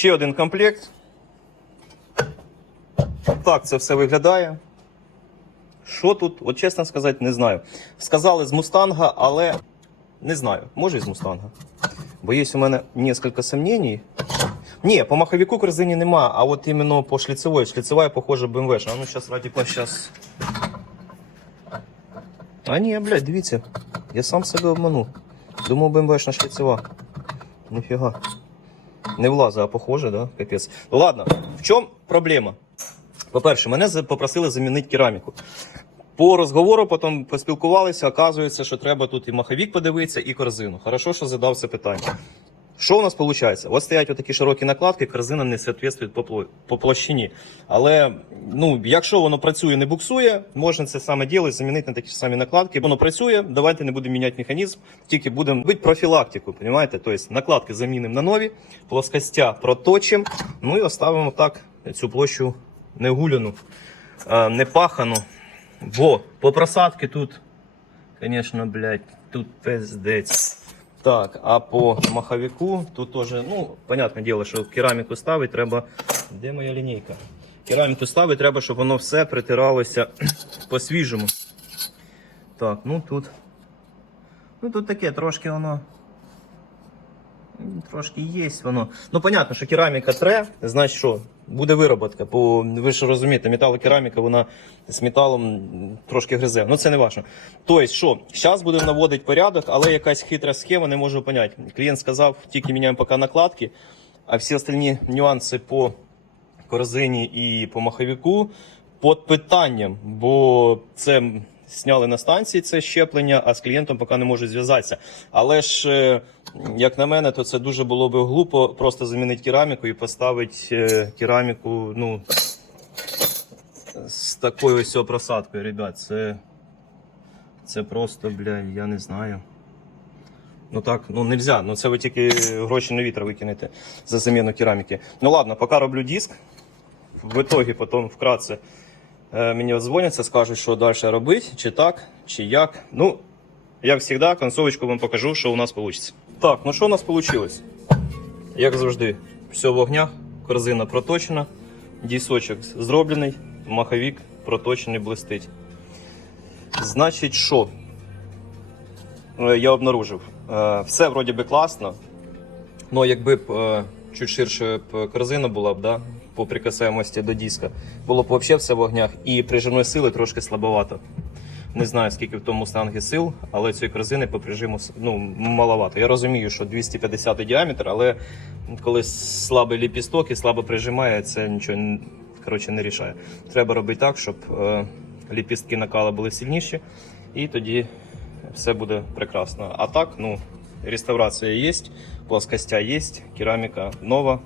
Ще один комплект. Так це все виглядає. Що тут, от чесно сказати, не знаю. Сказали з мустанга, але не знаю. Може і з мустанга. Бо є у мене кілька сомнений. Ні, по маховику корзині нема, а от іменно по шліцевой. Шліцева, похоже, BMW. А ну зараз Радіко, зараз. А ні, блядь, дивіться. Я сам себе обманув. Думав, БМВшна шліцева. Ніфіга. Не влазить, а похоже, да? Капець. Ну ладно, в чому проблема? По-перше, мене попросили замінити кераміку. По розговору потім поспілкувалися, оказується, що треба тут і маховік подивитися, і корзину. Хорошо, що задав це питання. Що у нас виходить? Ось стоять такі широкі накладки, корзина не відповідає по, площині. Але ну, якщо воно працює, не буксує, можна це саме діло замінити на такі ж самі накладки. Воно працює, давайте не будемо міняти механізм, тільки будемо робити профілактику. Понимаєте? Тобто накладки замінимо на нові, плоскостя проточимо, ну і оставимо так цю площу негуляну, е, не пахану. Бо по просадки тут, звісно, блядь, тут пиздець. Так, а по маховику тут теж, ну, понятне діло, що кераміку ставить, треба. Де моя лінійка? Кераміку ставить, треба, щоб воно все притиралося по-свіжому. Так, ну тут. Ну тут таке, трошки воно. Трошки є воно. Ну, понятно, що кераміка тре, значить що, буде вироботка. Бо ви ж розумієте, металокераміка, вона з металом трошки гризе. Ну це не важно. Тобто, що, зараз будемо наводити порядок, але якась хитра схема, не можу поняти. Клієнт сказав, тільки міняємо поки накладки, а всі остальні нюанси по корзині і по маховику під питанням, бо це зняли на станції це щеплення, а з клієнтом поки не можуть зв'язатися. Але ж, е, як на мене, то це дуже було б глупо просто замінити кераміку і поставити е, кераміку ну, з такою ось просадкою. Ребят, це, це просто, бля, я не знаю. Ну так, ну нельзя. Ну це ви тільки гроші на вітер викинете за заміну кераміки. Ну ладно, поки роблю диск. В итоге потім вкратце е, мені дзвоняться, скажуть, що далі робити, чи так, чи як. Ну, як завжди, концовочку вам покажу, що у нас вийде. Так, ну що у нас вийшло? Як завжди, все в огнях, корзина проточена, дійсочок зроблений, маховік проточений, блистить. Значить, що? Е, Я обнаружив. Е, Все вроді би класно, але якби б е, чуть ширше б корзина була б, да, по прикасаємості до диска, було б взагалі все в вогнях і прижимної сили трошки слабовато. Не знаю, скільки в тому стангі сил, але цієї корзини по прижиму ну, маловато. Я розумію, що 250 діаметр, але коли слабий ліпісток і слабо прижимає, це нічого коротше, не рішає. Треба робити так, щоб е, ліпістки накала були сильніші, і тоді все буде прекрасно. А так, ну, реставрація є, плоскостя є, кераміка нова,